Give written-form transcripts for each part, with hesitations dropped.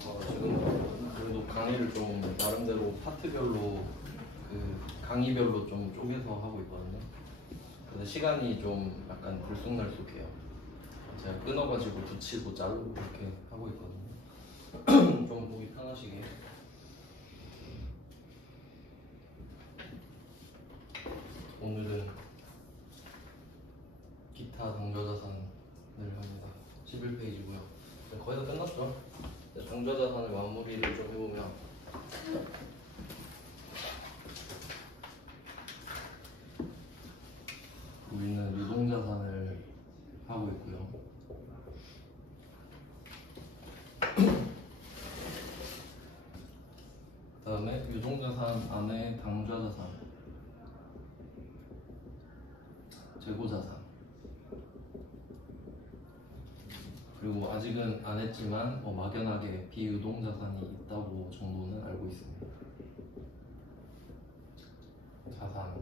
지금 그래도 강의를 좀 나름대로 파트별로 강의별로 좀 쪼개서 하고 있거든요. 그래서 시간이 좀 약간 들쑥날쑥해요. 제가 끊어가지고 붙이고 자르고 그렇게 하고 있거든요. 좀 보기 편하시게. 오늘은 기타 당좌자산을 합니다. 11페이지고요. 거의 다 끝났죠? 당좌자산을 마무리를 좀 해보면 우리는 유동자산을 하고 있고요. 그 다음에 유동자산 안에 당좌자산, 재고자산, 그리고 아직은 안 했지만 막연하게 비유동자산이 있다고 정도는 알고 있습니다. 자산,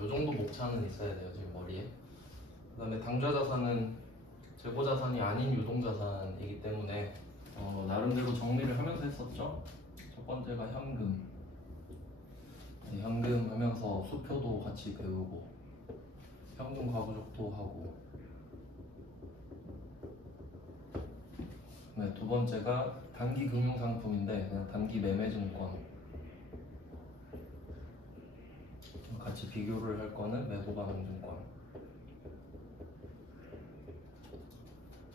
요 정도 목차는 있어야 돼요, 지금 머리에. 그 다음에 당좌자산은 재고자산이 아닌 유동자산이기 때문에 나름대로 정리를 하면서 했었죠. 첫 번째가 현금. 현금 하면서 수표도 같이 배우고 현금 과부족도 하고, 네, 두 번째가 단기 금융상품인데 그냥 단기 매매증권, 같이 비교를 할 거는 매도가능증권.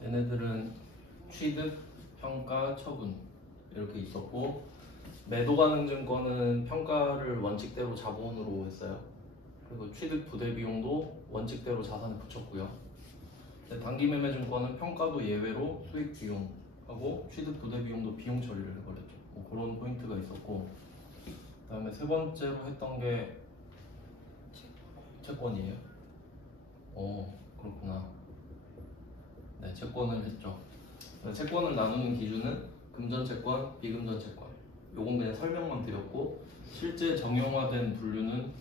얘네들은 취득, 평가, 처분 이렇게 있었고, 매도가능증권은 평가를 원칙대로 자본으로 했어요. 그리고 취득 부대 비용도 원칙대로 자산에 붙였고요. 단기 매매증권은 평가도 예외로 수익 비용하고 취득 부대 비용도 비용 처리를 해버렸죠. 그런 포인트가 있었고, 그 다음에 세 번째로 했던 게 채권이에요. 그렇구나. 네, 채권을 했죠. 채권을 나누는 기준은 금전채권, 비금전채권. 요건 그냥 설명만 드렸고, 실제 정형화된 분류는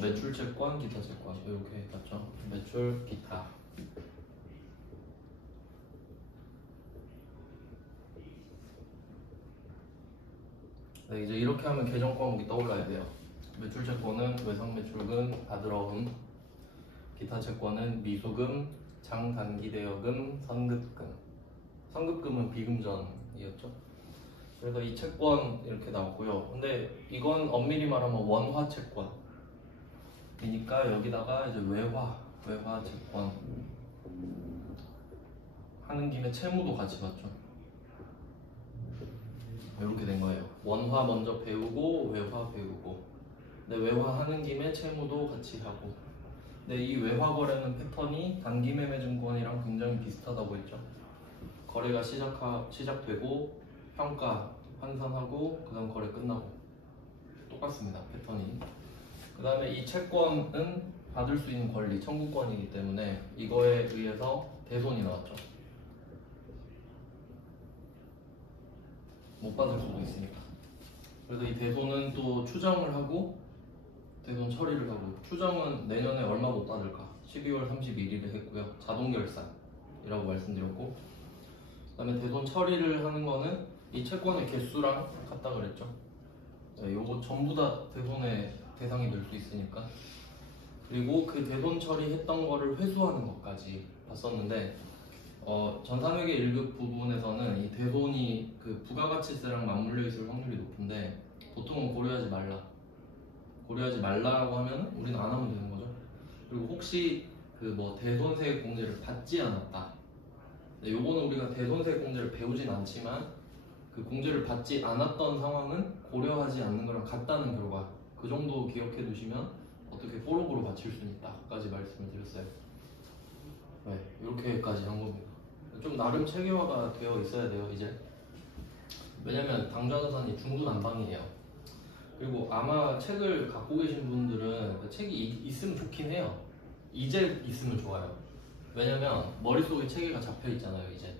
매출채권, 기타채권 이렇게 봤죠. 매출, 기타. 네, 이제 이렇게 하면 계정 과목이 떠올라야 돼요. 매출채권은 외상매출금, 바들어금, 기타채권은 미수금, 장단기대여금, 선급금. 선급금은 비금전이었죠. 그래서 이 채권 이렇게 나왔고요. 근데 이건 엄밀히 말하면 원화채권이니까 여기다가 이제 외화채권 하는 김에 채무도 같이 봤죠. 이렇게 된 거예요. 원화 먼저 배우고 외화 배우고, 근데 외화 하는 김에 채무도 같이 하고. 근데 이 외화 거래는 패턴이 단기 매매 증권이랑 굉장히 비슷하다고 했죠. 거래가 시작되고 평가 환산하고 그 다음 거래 끝나고 똑같습니다, 패턴이. 그 다음에 이 채권은 받을 수 있는 권리, 청구권이기 때문에 이거에 의해서 대손이 나왔죠. 못 받을 수도 있으니까. 그래서 이 대손은 또 추정을 하고 대손 처리를 하고, 추정은 내년에 얼마 못 받을까 12월 31일에 했고요. 자동결산이라고 말씀드렸고, 그 다음에 대손 처리를 하는 거는 이 채권의 개수랑 같다 그랬죠. 네, 요거 전부 다 대손의 대상이 될 수 있으니까. 그리고 그 대손 처리했던 거를 회수하는 것까지 봤었는데, 전산회계 1급 부분에서는 이 대손이 그 부가가치세랑 맞물려 있을 확률이 높은데 보통은 고려하지 말라고 하면 우리는 안 하면 되는 거죠. 그리고 혹시 그 대손세 공제를 받지 않았다. 네, 요거는 우리가 대손세 공제를 배우진 않지만 그 공제를 받지 않았던 상황은 고려하지 않는 거랑 같다는 결과, 그 정도 기억해 두시면 어떻게 뽀록으로 맞출 수 있다까지 말씀을 드렸어요. 네, 이렇게까지 한 겁니다. 좀 나름 체계화가 되어 있어야 돼요, 이제. 왜냐면 당좌자산이 중구난방이에요. 그리고 아마 책을 갖고 계신 분들은 그 책이 있으면 좋긴 해요. 이제 있으면 좋아요. 왜냐면 머릿속에 체계가 잡혀 있잖아요, 이제.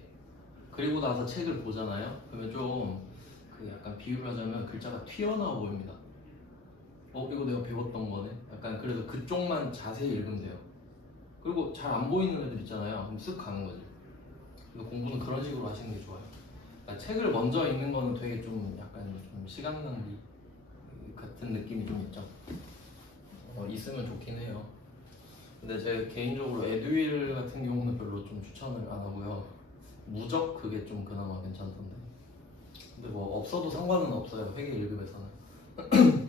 그리고 나서 책을 보잖아요. 그러면 좀 약간 비유를 하자면 글자가 튀어나와 보입니다. 이거 내가 배웠던 거네. 약간 그래서 그쪽만 자세히 읽으면 돼요. 그리고 잘 안 보이는 애들 있잖아요. 그럼 쓱 가는 거지. 그래서 공부는 그런 식으로 하시는 게 좋아요. 그러니까 책을 먼저 읽는 거는 되게 좀 약간 좀 시간 낭비 같은 느낌이 좀 있죠. 있으면 좋긴 해요. 근데 제 개인적으로 에듀윌 같은 경우는 별로 좀 추천을 안 하고요. 무적 그게 좀 그나마 괜찮던데. 근데 뭐 없어도 상관은 없어요. 회계 1급에서는.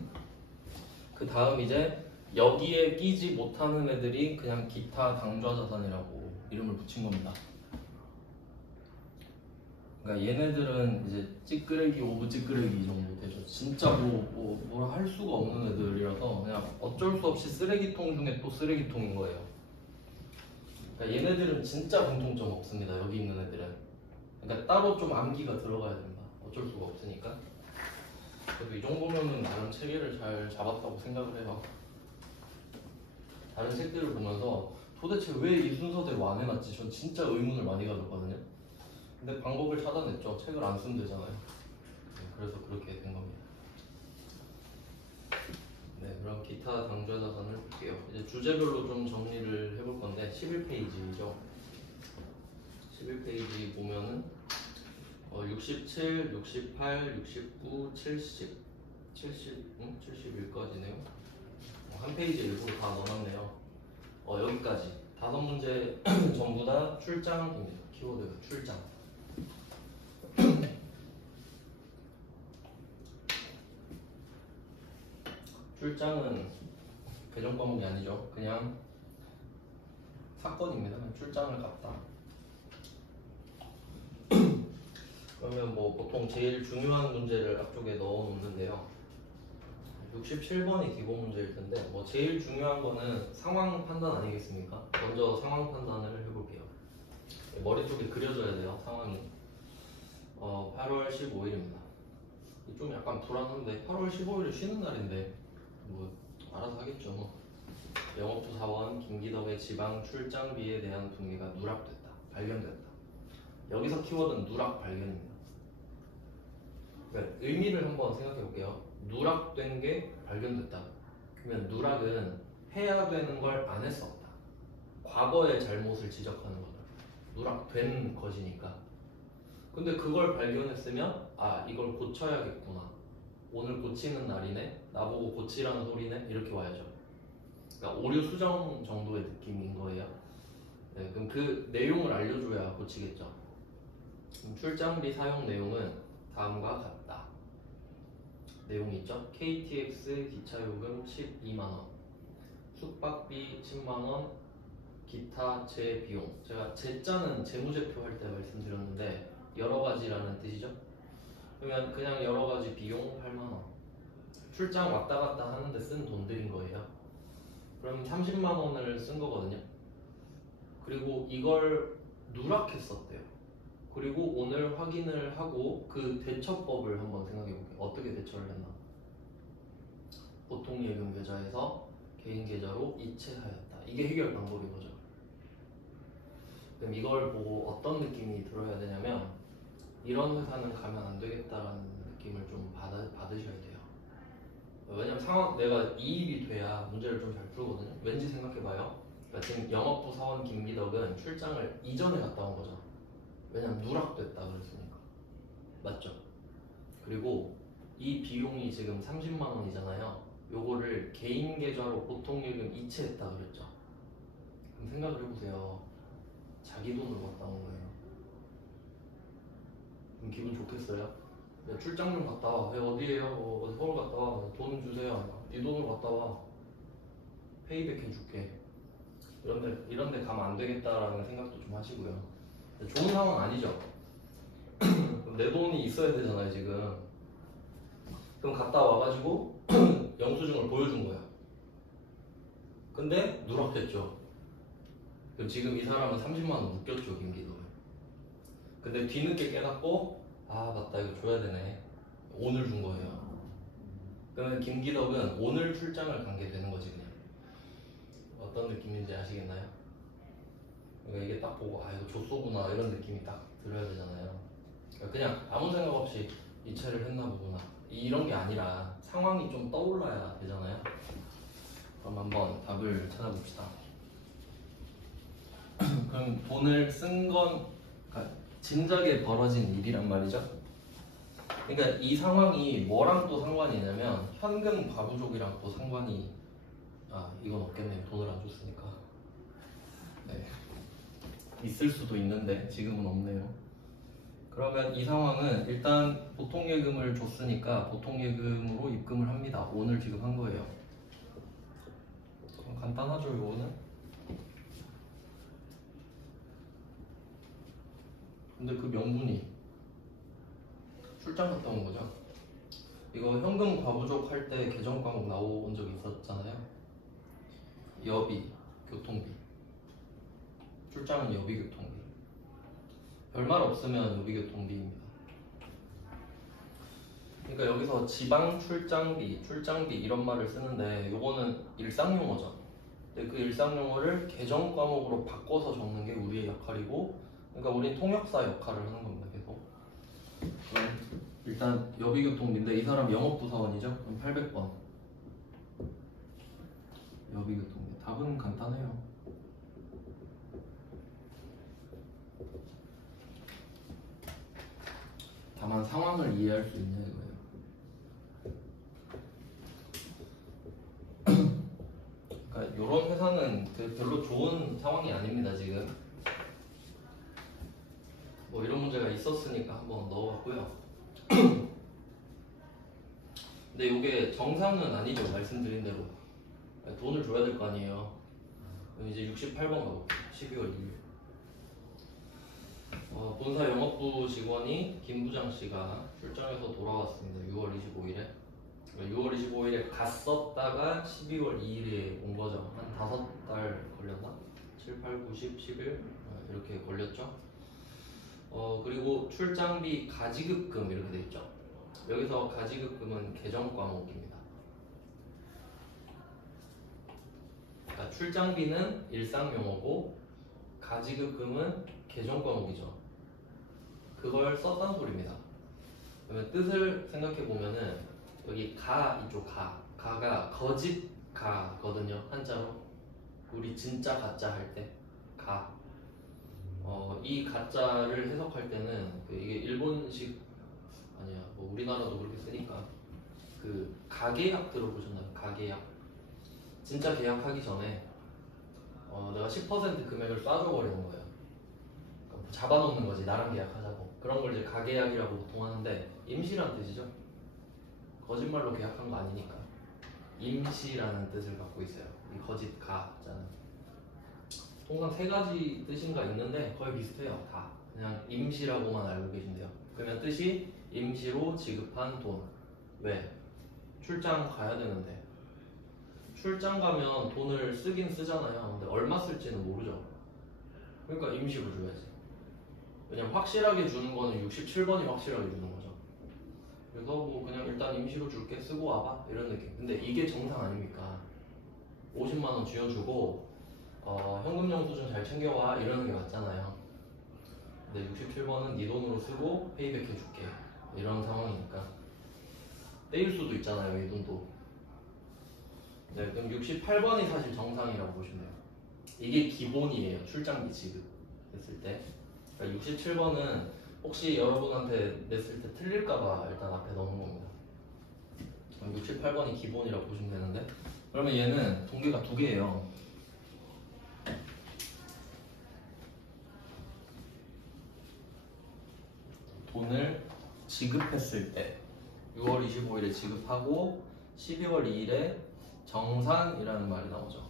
그 다음 이제 여기에 끼지 못하는 애들이 그냥 기타 당좌자산이라고 이름을 붙인 겁니다. 그러니까 얘네들은 이제 찌끄레기 오브 찌끄레기 정도 되죠. 진짜 뭐라 할 수가 없는 애들이라서 그냥 어쩔 수 없이 쓰레기통 중에 또 쓰레기통인 거예요. 그러니까 얘네들은 진짜 공통점 없습니다. 여기 있는 애들은. 그러니까 따로 좀 암기가 들어가야 된다. 어쩔 수가 없으니까. 그래도 이 정도면은 나름 체계를 잘 잡았다고 생각을 해요. 다른 책들을 보면서 도대체 왜 이 순서대로 안 해놨지? 전 진짜 의문을 많이 가졌거든요. 근데 방법을 찾아냈죠. 책을 안 쓰면 되잖아요. 그래서 그렇게 된 겁니다. 네, 그럼 기타 당좌자산을 볼게요. 이제 주제별로 좀 정리를 해볼 건데 11페이지죠. 11페이지 보면은 67, 68, 69, 70, 71까지네요. 한 페이지 일부러 다 넣어놨네요. 여기까지 5문제 전부 다 출장입니다. 키워드가 출장. 출장은 배정 과목이 아니죠. 그냥 사건입니다. 그냥 출장을 갔다. 그러면 뭐 보통 제일 중요한 문제를 앞쪽에 넣어 놓는데요. 67번이 기본 문제일 텐데 뭐 제일 중요한 거는 상황 판단 아니겠습니까? 먼저 상황 판단을 해볼게요. 머릿속에 그려져야 돼요. 상황이 8월 15일입니다. 좀 약간 불안한데 8월 15일이 쉬는 날인데 뭐 알아서 하겠죠. 뭐. 영업부 사원 김기덕의 지방 출장비에 대한 동의가 누락됐다. 발견됐다. 여기서 키워드는 누락 발견입니다. 그러니까 의미를 한번 생각해 볼게요. 누락된 게 발견됐다. 그러면 누락은 해야 되는 걸 안 했었다. 과거의 잘못을 지적하는 거다. 누락된 것이니까. 근데 그걸 발견했으면 이걸 고쳐야겠구나. 오늘 고치는 날이네. 나보고 고치라는 소리네. 이렇게 와야죠. 그러니까 오류 수정 정도의 느낌인 거예요. 네, 그럼 그 내용을 알려줘야 고치겠죠. 출장비 사용 내용은 다음과 같다. 내용이 있죠. KTX 기차요금 12만원, 숙박비 10만원, 기타 제 비용. 제가 제자는 재무제표 할 때 말씀드렸는데 여러가지라는 뜻이죠. 그러면 그냥 여러가지 비용 8만원. 출장 왔다 갔다 하는데 쓴 돈들인 거예요. 그럼 30만원을 쓴 거거든요. 그리고 이걸 누락했었대요. 그리고 오늘 확인을 하고 그 대처법을 한번 생각해 볼게요. 어떻게 대처를 했나? 보통 예금 계좌에서 개인 계좌로 이체하였다. 이게 해결 방법인 거죠. 그럼 이걸 보고 어떤 느낌이 들어야 되냐면 이런 회사는 가면 안 되겠다라는 느낌을 좀 받으셔야 돼요. 왜냐면 내가 이입이 돼야 문제를 좀 잘 풀거든요. 왠지 생각해봐요. 그러니까 지금 영업부 사원 김기덕은 출장을 이전에 갔다 온 거죠. 왜냐면 누락됐다 그랬으니까. 맞죠? 그리고 이 비용이 지금 30만 원이잖아요. 요거를 개인 계좌로 보통 예금 이체했다 그랬죠. 그럼 생각을 해보세요. 자기 돈으로 갔다 온 거예요. 그럼 기분 좋겠어요? 야, 출장 좀 갔다 와. 어디에요? 어디 서울 갔다 와. 돈 주세요. 네 돈으로 갔다 와. 페이백 해줄게. 이런데 가면 안 되겠다라는 생각도 좀 하시고요. 좋은 상황 아니죠? 내 돈이 있어야 되잖아요, 지금. 그럼 갔다 와가지고 영수증을 보여준 거야. 근데 누락됐죠. 그럼 지금 이 사람은 30만 원 묶였죠, 김기덕을. 근데 뒤늦게 깨닫고 맞다, 이거 줘야 되네. 오늘 준 거예요. 그러면 김기덕은 오늘 출장을 간 게 되는 거지, 그냥. 어떤 느낌인지 아시겠나요? 그러니까 이게 딱 보고 이거 줬소구나 이런 느낌이 딱 들어야 되잖아요. 그러니까 그냥 아무 생각 없이 이체를 했나 보구나 이런 게 아니라 상황이 좀 떠올라야 되잖아요. 그럼 한번 답을 찾아봅시다. 그럼 돈을 쓴 건 그러니까 진작에 벌어진 일이란 말이죠. 그러니까 이 상황이 뭐랑 또 상관이 있냐면 현금 과부족이랑 또 상관이 이건 없겠네요. 돈을 안 줬으니까. 네. 있을 수도 있는데 지금은 없네요. 그러면 이 상황은 일단 보통예금을 줬으니까 보통예금으로 입금을 합니다. 오늘 지급한 거예요. 간단하죠, 이거는. 근데 그 명분이 출장 갔다 온 거죠. 이거 현금 과부족 할 때 계정 과목 나온 적이 있었잖아요. 여비, 교통비. 출장은 여비, 교통비. 별말 없으면 여비, 교통비입니다. 그러니까 여기서 지방 출장비, 출장비 이런 말을 쓰는데 요거는 일상용어죠. 근데 그 일상용어를 계정 과목으로 바꿔서 적는 게 우리의 역할이고, 그러니까 우린 통역사 역할을 하는 겁니다. 계속. 그럼 일단 여비교통비인데 이 사람 영업부사원이죠? 그럼 800번 여비교통비. 답은 간단해요. 다만 상황을 이해할 수 있냐 이거예요. 그러니까 이런 회사는 별로 좋은 상황이 아닙니다. 지금 뭐 이런 문제가 있었으니까 한번 넣어봤고요. 근데 이게 정상은 아니죠. 말씀드린 대로 돈을 줘야 될 거 아니에요. 이제 68번 가볼게요. 12월 2일 본사 영업부 직원이 김 부장씨가 출장에서 돌아왔습니다. 6월 25일에 6월 25일에 갔었다가 12월 2일에 온 거죠. 한 5달 걸렸나? 7, 8, 9, 10, 11 이렇게 걸렸죠. 그리고 출장비 가지급금 이렇게 돼 있죠. 여기서 가지급금은 계정 과목입니다. 그러니까 출장비는 일상용어고 가지급금은 계정 과목이죠. 그걸 썼단 소리입니다. 그러면 뜻을 생각해 보면은 여기 이쪽 가가 거짓 가거든요. 한자로 우리 진짜 가짜 할 때 가. 이 가짜를 해석할 때는 이게 일본식 아니야. 뭐 우리나라도 그렇게 쓰니까 그 가계약 들어보셨나요? 가계약. 진짜 계약하기 전에 내가 10% 금액을 쏴줘버리는 거예요. 그러니까 잡아놓는 거지. 나랑 계약하자고. 그런 걸 이제 가계약이라고 보통 하는데 임시란 뜻이죠. 거짓말로 계약한 거 아니니까 임시라는 뜻을 갖고 있어요. 이 거짓 가자는 통상 3가지 뜻인가 있는데 거의 비슷해요. 다 그냥 임시라고만 알고 계신대요. 그러면 뜻이 임시로 지급한 돈. 왜? 출장 가야 되는데 출장 가면 돈을 쓰긴 쓰잖아요. 근데 얼마 쓸지는 모르죠. 그러니까 임시로 줘야지. 왜냐면 확실하게 주는 거는 67번이 확실하게 주는 거죠. 그래서 뭐 그냥 일단 임시로 줄게, 쓰고 와봐 이런 느낌. 근데 이게 정상 아닙니까? 50만원 쥐어주고 현금 영수증 잘 챙겨와 이러는 게 맞잖아요. 근데 67번은 네 돈으로 쓰고 페이백 해줄게 이런 상황이니까 떼일 수도 있잖아요, 이 돈도. 네, 그럼 68번이 사실 정상이라고 보시면 돼요. 이게 기본이에요. 출장비 지급했을 때. 그러니까 67번은 혹시 여러분한테 냈을 때 틀릴까봐 일단 앞에 넣은 겁니다. 그럼 68번이 기본이라고 보시면 되는데, 그러면 얘는 동기가 2개예요. 돈을 지급했을 때 6월 25일에 지급하고 12월 2일에 정산이라는 말이 나오죠.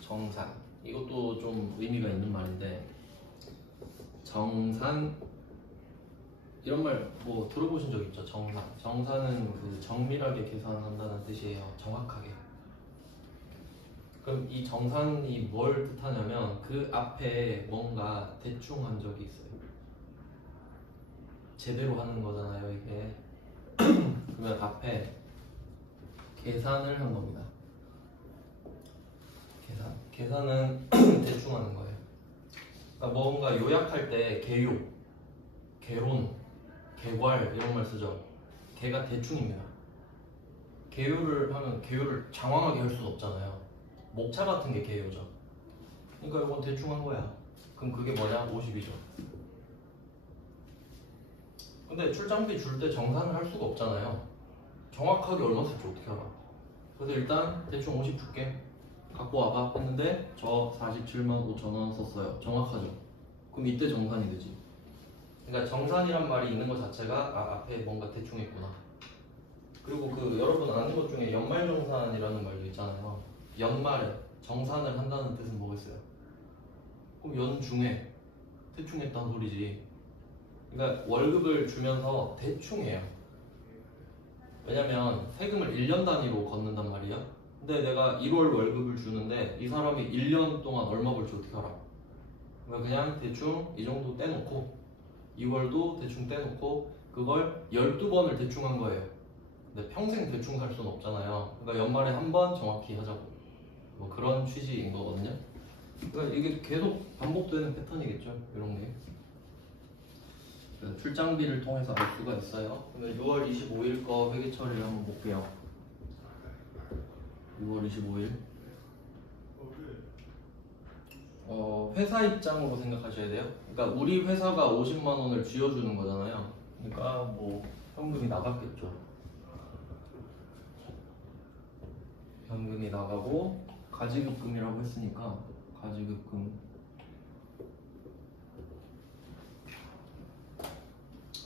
정산. 이것도 좀 의미가 있는 말인데, 정산 이런 말 뭐 들어보신 적 있죠? 정산. 정산은 그 정밀하게 계산한다는 뜻이에요. 정확하게. 그럼 이 정산이 뭘 뜻하냐면 그 앞에 뭔가 대충 한 적이 있어요. 제대로 하는 거잖아요, 이게. 그러면 앞에 계산을 한 겁니다. 계산은 대충 하는 거예요. 그러니까 뭔가 요약할 때 개요, 개론, 개괄 이런 말 쓰죠. 개가 대충입니다. 개요를 하면 개요를 장황하게 할 수는 없잖아요. 목차 같은 게 개요죠. 그러니까 이건 대충 한 거야. 그럼 그게 뭐냐? 50이죠. 근데 출장비 줄 때 정산을 할 수가 없잖아요. 정확하게 얼마 쓸지 어떻게 알아? 그래서 일단 대충 50 줄게. 갖고 와봐 했는데 저 47만 5천 원 썼어요. 정확하죠? 그럼 이때 정산이 되지. 그러니까 정산이란 말이 있는 것 자체가 앞에 뭔가 대충 있구나. 그리고 그 여러분 아는 것 중에 연말정산이라는 말도 있잖아요. 연말에 정산을 한다는 뜻은 뭐겠어요? 그럼 연중에 대충 했다는 소리지. 그러니까 월급을 주면서 대충 해요. 왜냐면 세금을 1년 단위로 걷는단 말이야. 근데 내가 1월 월급을 주는데 이 사람이 1년 동안 얼마 벌지 어떻게 알아? 그러니까 그냥 대충 이 정도 떼놓고 2월도 대충 떼놓고 그걸 12번을 대충 한 거예요. 근데 평생 대충 할 수는 없잖아요. 그러니까 연말에 한 번 정확히 하자고. 뭐 그런 취지인 거거든요. 그러니까 이게 계속 반복되는 패턴이겠죠. 이런 게. 출장비를 통해서 알 수가 있어요. 그러면 6월 25일 거 회계 처리를 한번 볼게요. 6월 25일. 회사 입장으로 생각하셔야 돼요. 그러니까 우리 회사가 50만 원을 쥐어주는 거잖아요. 그러니까 뭐 현금이 나갔겠죠. 현금이 나가고 가지급금이라고 했으니까 가지급금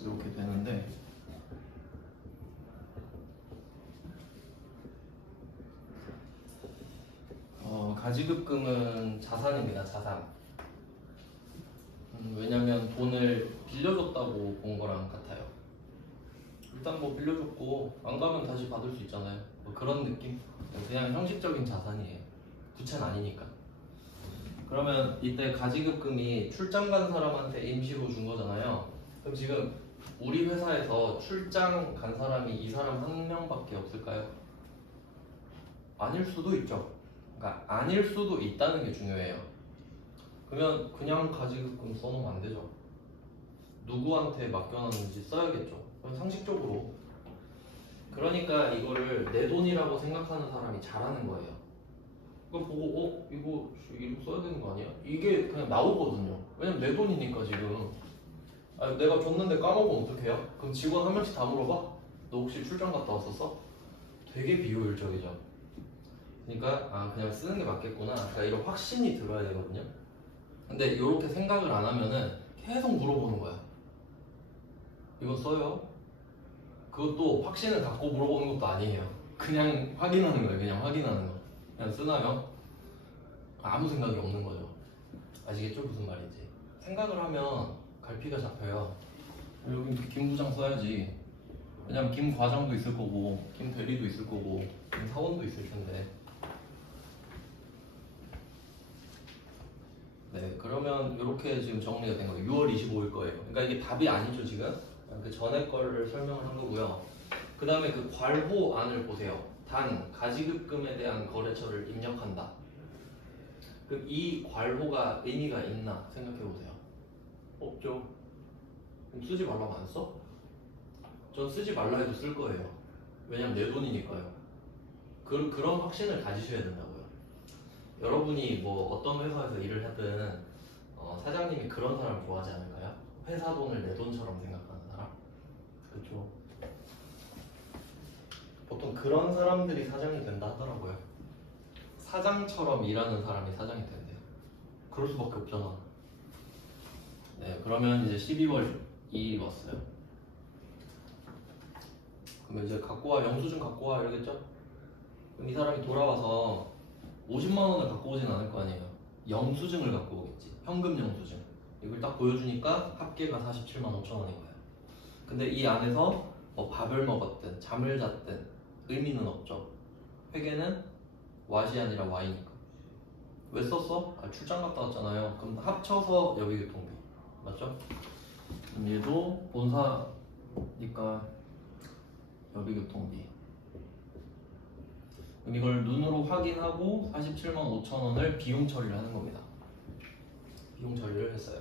이렇게 되는데 가지급금은 자산입니다. 자산. 왜냐면 돈을 빌려줬다고 본 거랑 같아요. 일단 뭐 빌려줬고 안 가면 다시 받을 수 있잖아요. 뭐 그런 느낌? 그냥 형식적인 자산이에요. 부채는 아니니까. 그러면 이때 가지급금이 출장 간 사람한테 임시로 준 거잖아요. 그럼 지금 우리 회사에서 출장 간 사람이 이 사람 한 명밖에 없을까요? 아닐 수도 있죠. 그러니까 아닐 수도 있다는 게 중요해요. 그러면 그냥 가지급금 써놓으면 안 되죠. 누구한테 맡겨놨는지 써야겠죠. 상식적으로. 그러니까 이거를 내 돈이라고 생각하는 사람이 잘하는 거예요. 그걸 보고 이거 써야 되는 거 아니야? 이게 그냥 나오거든요. 왜냐면 내 돈이니까 지금. 내가 줬는데 까먹으면 어떡해요? 그럼 직원 한 명씩 다 물어봐? 너 혹시 출장 갔다 왔었어? 되게 비효율적이죠. 그러니까 그냥 쓰는 게 맞겠구나. 그러니까 이런 확신이 들어야 되거든요. 근데 이렇게 생각을 안 하면은 계속 물어보는 거야. 이거 써요? 그것도 확신을 갖고 물어보는 것도 아니에요. 그냥 확인하는 거예요. 그냥 확인하는 거. 그냥 쓰나요? 아무 생각이 없는 거죠. 아시겠죠? 무슨 말인지. 생각을 하면 갈피가 잡혀요. 여기 김 부장 써야지. 왜냐면 김 과장도 있을 거고 김 대리도 있을 거고 김 사원도 있을 텐데. 네, 그러면 이렇게 지금 정리가 된 거예요. 6월 25일 거예요. 그러니까 이게 답이 아니죠 지금. 그 전에 거를 설명을 한 거고요. 그 다음에 그 괄호안을 보세요. 단 가지급금에 대한 거래처를 입력한다. 그럼 이 괄호가 의미가 있나 생각해 보세요. 없죠. 그럼 쓰지 말라면 안 써? 전 쓰지 말라 해도 쓸 거예요. 왜냐면 내 돈이니까요. 그런 확신을 가지셔야 된다고요. 여러분이 뭐 어떤 회사에서 일을 하든 사장님이 그런 사람 좋아하지 않을까요? 회사 돈을 내 돈처럼 생각하는 사람? 그렇죠. 보통 그런 사람들이 사장이 된다 하더라고요. 사장처럼 일하는 사람이 사장이 된대요. 그럴 수밖에 없잖아. 네, 그러면 이제 12월 2일이 왔어요. 그러면 이제 갖고 와, 영수증 갖고 와 이러겠죠? 그럼 이 사람이 돌아와서 50만 원을 갖고 오진 않을 거 아니에요. 영수증을 갖고 오겠지. 현금 영수증. 이걸 딱 보여주니까 합계가 47만 5천 원인 거예요. 근데 이 안에서 뭐 밥을 먹었든 잠을 잤든 의미는 없죠. 회계는 왓이 아니라 Y니까. 왜 썼어? 출장 갔다 왔잖아요. 그럼 합쳐서 여비교통비. 맞죠? 얘도 본사니까 여비교통비. 그럼 이걸 눈으로 확인하고 47만 5천 원을 비용 처리를 하는 겁니다. 비용 처리를 했어요.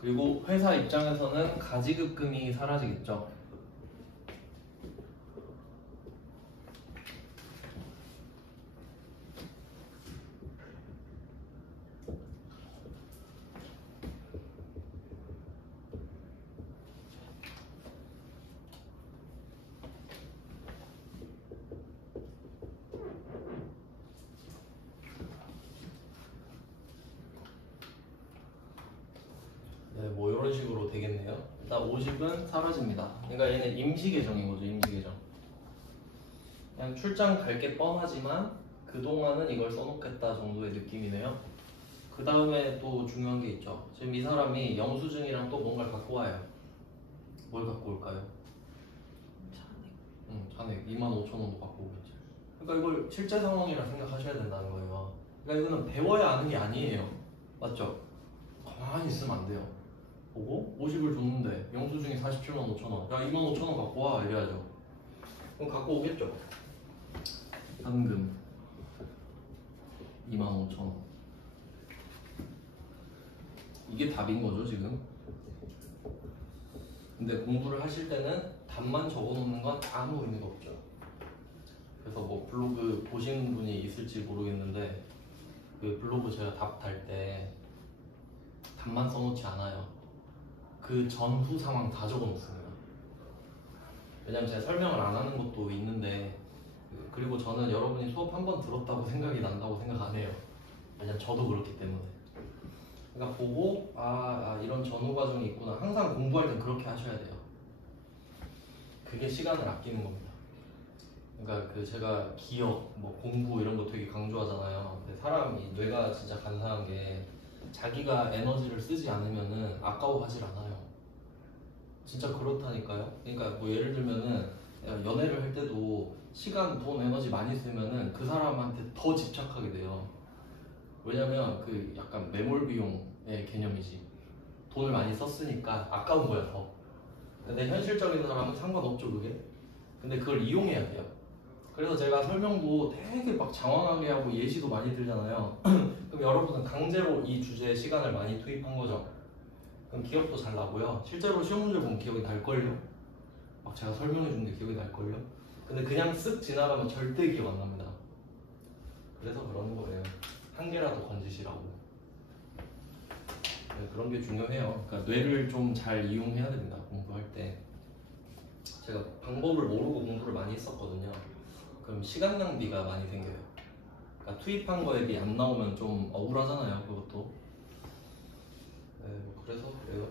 그리고 회사 입장에서는 가지급금이 사라지겠죠. 이런 식으로 되겠네요. 일단 50은 사라집니다. 그러니까 얘는 임시 계정인 거죠. 임시 계정. 그냥 출장 갈 게 뻔하지만 그동안은 이걸 써놓겠다 정도의 느낌이네요. 그 다음에 또 중요한 게 있죠. 지금 이 사람이 영수증이랑 또 뭔가를 갖고 와요. 뭘 갖고 올까요? 잔액 25,000원도 갖고 오겠죠. 그러니까 이걸 실제 상황이라 생각하셔야 된다는 거예요. 그러니까 이거는 배워야 아는 게 아니에요. 맞죠? 가만히 있으면 안 돼요. 보고 50을 줬는데 영수증이 47만 5천원. 야 2만 5천원 갖고 와 이래야죠. 그럼 갖고 오겠죠. 현금 2만 5천원. 이게 답인 거죠 지금. 근데 공부를 하실 때는 답만 적어놓는 건 아무 의미가 없죠. 그래서 뭐 블로그 보신 분이 있을지 모르겠는데 그 블로그 제가 답 달 때 답만 써놓지 않아요. 그 전후 상황 다 적어놓습니다. 왜냐면 제가 설명을 안 하는 것도 있는데, 그리고 저는 여러분이 수업 한 번 들었다고 생각이 난다고 생각 안 해요. 왜냐면 저도 그렇기 때문에. 그러니까 보고 이런 전후 과정이 있구나. 항상 공부할 땐 그렇게 하셔야 돼요. 그게 시간을 아끼는 겁니다. 그러니까 그 제가 기억, 뭐 공부 이런 거 되게 강조하잖아요. 근데 사람이 뇌가 진짜 간사한 게 자기가 에너지를 쓰지 않으면은 아까워하질 않아요. 진짜 그렇다니까요. 그러니까 뭐 예를 들면은 연애를 할 때도 시간, 돈, 에너지 많이 쓰면은 그 사람한테 더 집착하게 돼요. 왜냐면 그 약간 매몰 비용의 개념이지. 돈을 많이 썼으니까 아까운 거야 더. 근데 현실적인 사람은 상관없죠 그게. 근데 그걸 이용해야 돼요. 그래서 제가 설명도 되게 막 장황하게 하고 예시도 많이 들잖아요. 그럼 여러분은 강제로 이 주제에 시간을 많이 투입한 거죠. 그럼 기억도 잘 나고요. 실제로 시험 문제 보면 기억이 날걸요. 막 제가 설명해 준 게 기억이 날걸요. 근데 그냥 쓱 지나가면 절대 기억 안 납니다. 그래서 그러는 거예요. 한 개라도 건지시라고. 네, 그런 게 중요해요. 그러니까 뇌를 좀 잘 이용해야 됩니다. 공부할 때. 제가 방법을 모르고 공부를 많이 했었거든요. 그럼 시간 낭비가 많이 생겨요. 그러니까 투입한 거에 안 나오면 좀 억울하잖아요. 그것도. 네, 뭐 그래서 그래요.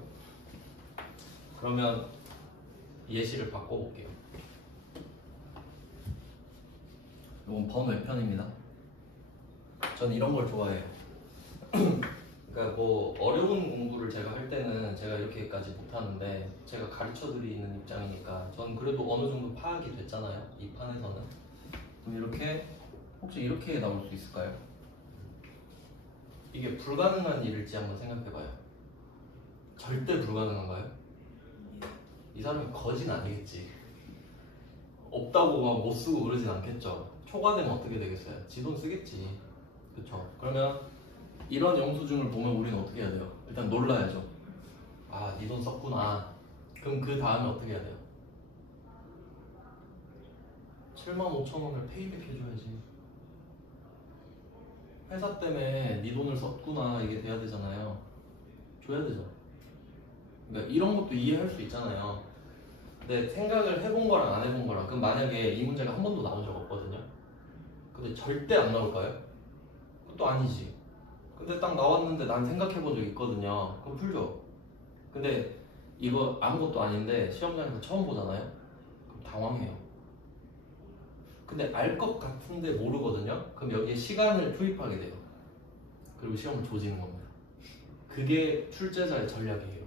그러면 예시를 바꿔볼게요. 이건 번외 편입니다. 전 이런 걸 좋아해요. 그러니까 뭐 어려운 공부를 제가 할 때는 제가 이렇게까지 못하는데 제가 가르쳐드리는 입장이니까 전 그래도 어느 정도 파악이 됐잖아요. 이 판에서는. 그럼 이렇게 혹시 이렇게 나올 수 있을까요? 이게 불가능한 일일지 한번 생각해봐요. 절대 불가능한가요? 이 사람이 거진 아니겠지. 없다고 막 못 쓰고 그러진 않겠죠. 초과되면 어떻게 되겠어요? 지 돈 쓰겠지. 그쵸? 그러면 이런 영수증을 보면 우리는 어떻게 해야 돼요? 일단 놀라야죠. 아, 네 돈 썼구나. 그럼 그 다음에 어떻게 해야 돼요? 75,000원을 페이백 해줘야지. 회사 때문에 네 돈을 썼구나 이게 돼야 되잖아요. 줘야 되죠. 그러니까 이런 것도 이해할 수 있잖아요. 근데 생각을 해본 거랑 안 해본 거랑, 그럼 만약에 이 문제가 한 번도 나온 적 없거든요. 근데 절대 안 나올까요? 그것도 아니지. 근데 딱 나왔는데 난 생각해본 적 있거든요. 그럼 풀죠. 근데 이거 아무것도 아닌데 시험장에서 처음 보잖아요. 그럼 당황해요. 근데 알 것 같은데 모르거든요. 그럼 여기에 시간을 투입하게 돼요. 그리고 시험을 조지는 겁니다. 그게 출제자의 전략이에요.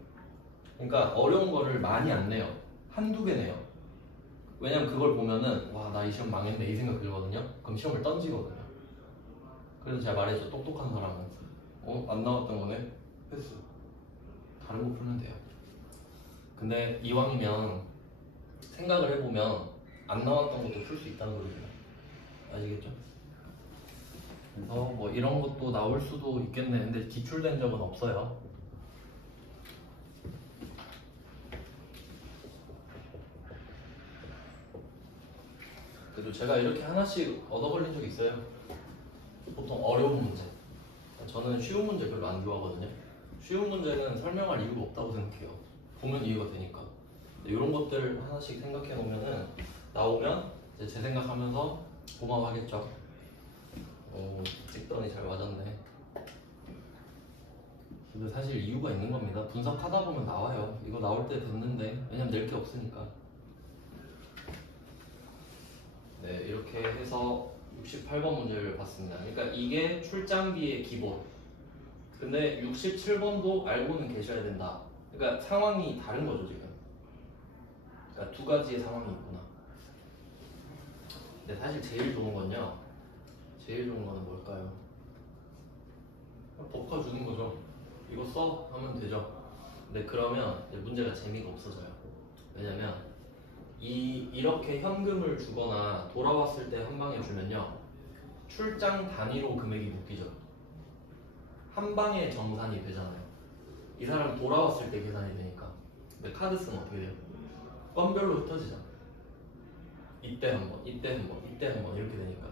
그러니까 어려운 거를 많이 안 내요. 한두 개 내요. 왜냐면 그걸 보면은 와, 나 이 시험 망했네 이 생각 들거든요. 그럼 시험을 던지거든요. 그래서 제가 말했죠. 똑똑한 사람은 안 나왔던 거네? 패스. 다른 거 풀면 돼요. 근데 이왕이면 생각을 해보면 안 나왔던 것도 풀 수 있다는 거죠. 아시겠죠? 그래서 뭐 이런 것도 나올 수도 있겠네. 근데 기출된 적은 없어요. 그래도 제가 이렇게 하나씩 얻어 걸린 적 있어요. 보통 어려운 문제. 저는 쉬운 문제 별로 안 좋아하거든요. 쉬운 문제는 설명할 이유가 없다고 생각해요. 보면 이해가 되니까. 이런 것들 하나씩 생각해 놓으면은 나오면 이제 제 생각하면서 고마워하겠죠. 오, 찍더니 잘 맞았네. 근데 사실 이유가 있는 겁니다. 분석하다 보면 나와요. 이거 나올 때 됐는데 왜냐면 낼 게 없으니까. 네, 이렇게 해서 68번 문제를 봤습니다. 그러니까 이게 출장비의 기본. 근데 67번도 알고는 계셔야 된다. 그러니까 상황이 다른 거죠 지금. 그러니까 두 가지의 상황이 있구나. 근데 사실 제일 좋은 건요. 제일 좋은 거는 뭘까요? 법화 주는 거죠. 이거 써 하면 되죠. 근데 그러면 이제 문제가 재미가 없어져요. 왜냐면 이렇게 현금을 주거나 돌아왔을 때 한 방에 주면요. 출장 단위로 금액이 묶이죠. 한 방에 정산이 되잖아요. 이 사람 돌아왔을 때 계산이 되니까. 근데 카드 쓰면 어떻게 돼요? 건별로 흩어지죠. 이때 한 번, 이때 한 번, 이때 한 번 이렇게 되니까.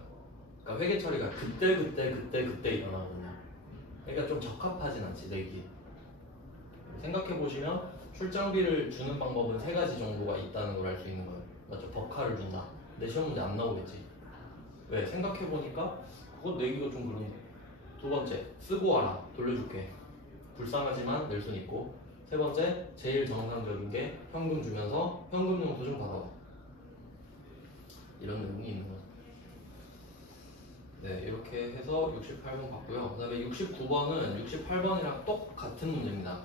그러니까 회계 처리가 그때 일어나거든요. 그러니까 좀 적합하진 않지 내기. 생각해 보시면 출장비를 주는 방법은 세 가지 정도가 있다는 걸 알 수 있는 거예요. 맞죠? 버카를 준다. 근데 시험 문제 안 나오겠지. 왜? 생각해 보니까 그거 내기가 좀 그런데. 두 번째, 쓰고 와라. 돌려줄게. 불쌍하지만 낼 순 있고. 세 번째, 제일 정상적인 게 현금 주면서 현금용 도좀 받아와. 이런 내용이 있는 거죠. 네, 이렇게 해서 68번 봤고요. 그 다음에 69번은 68번이랑 똑같은 문제입니다.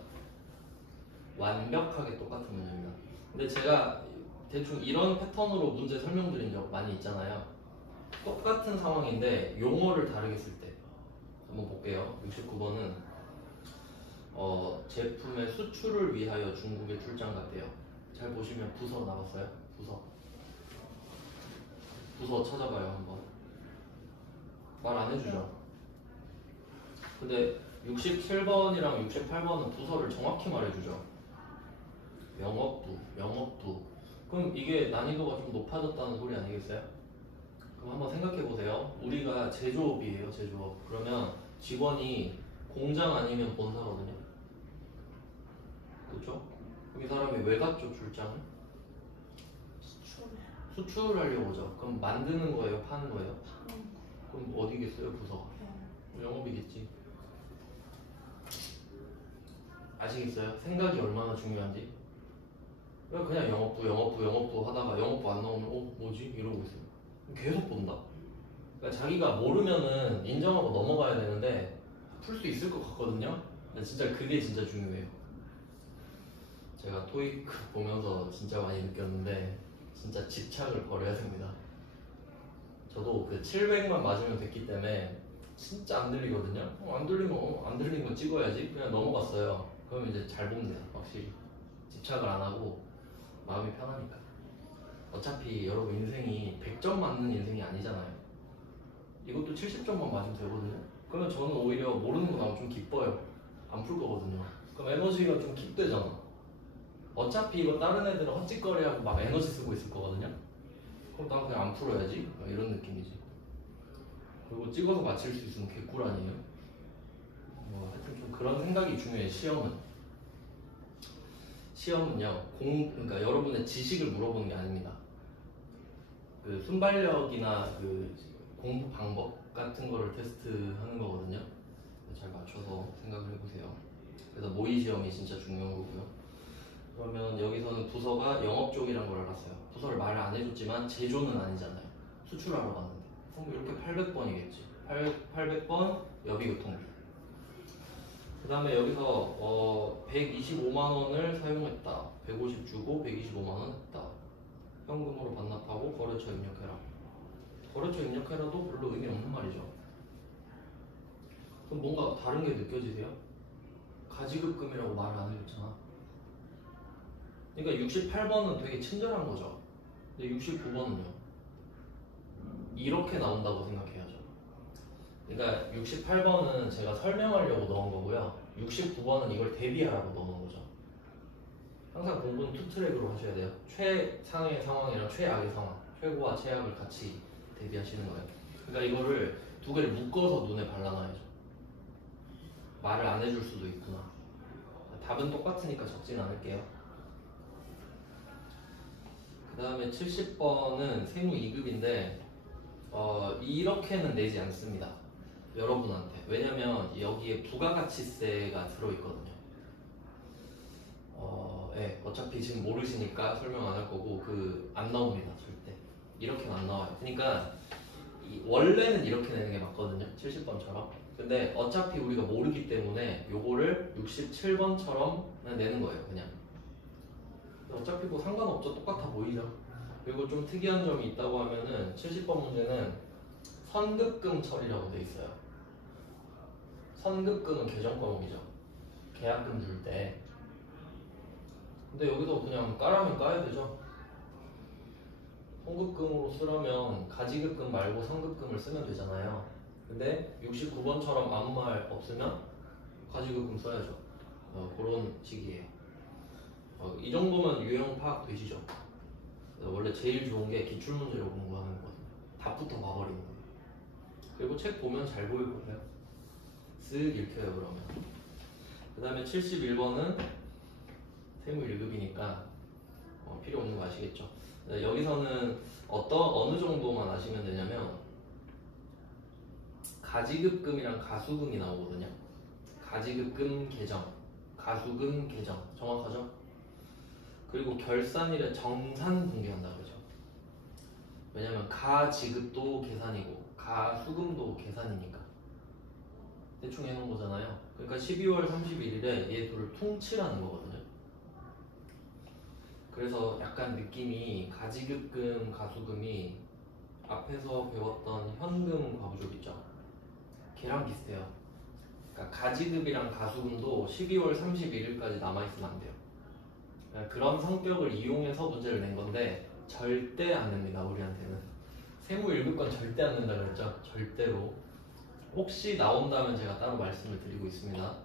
완벽하게 똑같은 문제입니다. 근데 제가 대충 이런 패턴으로 문제 설명드린 적 많이 있잖아요. 똑같은 상황인데 용어를 다르게 쓸 때. 한번 볼게요. 69번은 제품의 수출을 위하여 중국에 출장 갔대요. 잘 보시면 부서 나왔어요. 부서 찾아봐요 한번. 말 안 해주죠. 근데 67번이랑 68번은 부서를 정확히 말해주죠. 영업부. 그럼 이게 난이도가 좀 높아졌다는 소리 아니겠어요? 그럼 한번 생각해 보세요. 우리가 제조업이에요, 제조업. 그러면 직원이 공장 아니면 본사거든요. 그렇죠? 그럼 이 사람이 왜 갔죠, 출장을? 수출하려고 오죠. 그럼 만드는 거예요, 파는 거예요? 그럼 어디겠어요, 부서가? 영업이겠지. 아시겠어요? 생각이 얼마나 중요한지. 그냥 영업부 하다가 영업부 안 나오면 뭐지? 이러고 있어요. 계속 본다. 그러니까 자기가 모르면은 인정하고 넘어가야 되는데 풀 수 있을 것 같거든요. 근데 진짜 그게 진짜 중요해요. 제가 토익 보면서 진짜 많이 느꼈는데 진짜 집착을 버려야 됩니다. 저도 그 700만 맞으면 됐기 때문에 진짜 안 들리거든요. 안 들리면 안 들린 건 찍어야지. 그냥 넘어갔어요. 그러면 이제 잘 봅니다. 확실히 집착을 안 하고 마음이 편하니까. 어차피 여러분 인생이 100점 맞는 인생이 아니잖아요. 이것도 70점만 맞으면 되거든요. 그러면 저는 오히려 모르는 거 나오면 좀 기뻐요. 안 풀 거거든요. 그럼 에너지가 좀 킵되잖아. 어차피 이거 다른 애들은 헛짓거리하고 막 에너지 쓰고 있을 거거든요. 그럼 난 그냥 안 풀어야지. 이런 느낌이지. 그리고 찍어서 맞힐 수 있으면 개꿀 아니에요? 뭐 하여튼 좀 그런 생각이 중요해. 시험은요. 그러니까 여러분의 지식을 물어보는 게 아닙니다. 그 순발력이나 그 공부 방법 같은 거를 테스트하는 거거든요. 잘 맞춰서 생각을 해보세요. 그래서 모의 시험이 진짜 중요한 거고요. 그러면 여기서는 부서가 영업 쪽이란 걸 알았어요. 부서를 말을 안 해줬지만 제조는 아니잖아요. 수출하러 갔는데. 그럼 이렇게 800번이겠지. 800번 여비교통비. 그 다음에 여기서 125만 원을 사용했다. 150 주고 125만 원 했다. 현금으로 반납하고 거래처 입력해라. 거래처 입력해라도 별로 의미 없는 말이죠. 그럼 뭔가 다른 게 느껴지세요? 가지급금이라고 말을 안 해줬잖아. 그러니까 68번은 되게 친절한 거죠. 근데 69번은요? 이렇게 나온다고 생각해야죠. 그러니까 68번은 제가 설명하려고 넣은 거고요. 69번은 이걸 대비하라고 넣은 거죠. 항상 공부는 투 트랙으로 하셔야 돼요. 최상의 상황이랑 최악의 상황, 최고와 최악을 같이 대비하시는 거예요. 그러니까 이거를 두 개를 묶어서 눈에 발라놔야죠. 말을 안 해줄 수도 있구나. 답은 똑같으니까 적진 않을게요. 그 다음에 70번은 세무 2급인데 이렇게는 내지 않습니다. 여러분한테. 왜냐면 여기에 부가가치세가 들어있거든요. 예, 어차피 지금 모르시니까 설명 안 할 거고 안 나옵니다 절대. 이렇게는 안 나와요. 그러니까 원래는 이렇게 내는 게 맞거든요. 70번처럼. 근데 어차피 우리가 모르기 때문에 요거를 67번처럼 내는 거예요. 그냥. 어차피 뭐 상관없죠. 똑같아 보이죠. 그리고 좀 특이한 점이 있다고 하면은 70번 문제는 선급금 처리라고 돼 있어요. 선급금은 계정 과목이죠. 계약금 줄 때. 근데 여기서 그냥 까라면 까야 되죠. 선급금으로 쓰려면 가지급금 말고 선급금을 쓰면 되잖아요. 근데 69번처럼 아무 말 없으면 가지급금 써야죠. 그런 식이에요. 이 정도면 유형 파악 되시죠? 원래 제일 좋은 게 기출문제로 공부하는 거거든요. 답부터 봐버리는 거예요. 그리고 책 보면 잘 보일 거예요. 쓱 읽혀요 그러면. 그 다음에 71번은 세무 1급이니까 필요 없는 거 아시겠죠? 여기서는 어느 정도만 아시면 되냐면 가지급금이랑 가수금이 나오거든요. 가지급금 계정, 가수금 계정 정확하죠? 그리고 결산일에 정산 공개한다 그러죠. 왜냐면 가지급도 계산이고 가수금도 계산이니까 대충 해놓은 거잖아요. 그러니까 12월 31일에 얘 둘을 통치라는 거거든요. 그래서 약간 느낌이 가지급금, 가수금이 앞에서 배웠던 현금 과부족 있죠? 걔랑 비슷해요. 그러니까 가지급이랑 가수금도 12월 31일까지 남아있으면 안 돼요. 그런 성격을 이용해서 문제를 낸 건데 절대 안 냅니다. 우리한테는 세무 1급권 절대 안 낸다 그랬죠? 절대로. 혹시 나온다면 제가 따로 말씀을 드리고 있습니다.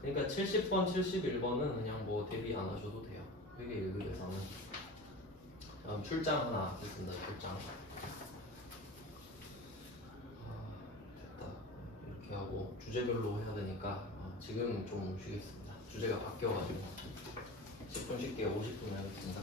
그러니까 70번, 71번은 그냥 뭐 대비 안 하셔도 돼요. 회계 1급에서는. 다음 출장 하나 했습니다. 출장. 됐다. 이렇게 하고 주제별로 해야 되니까 지금 좀 쉬겠습니다. 주제가 바뀌어가지고 10분 쉴게요. 50분 하겠습니다.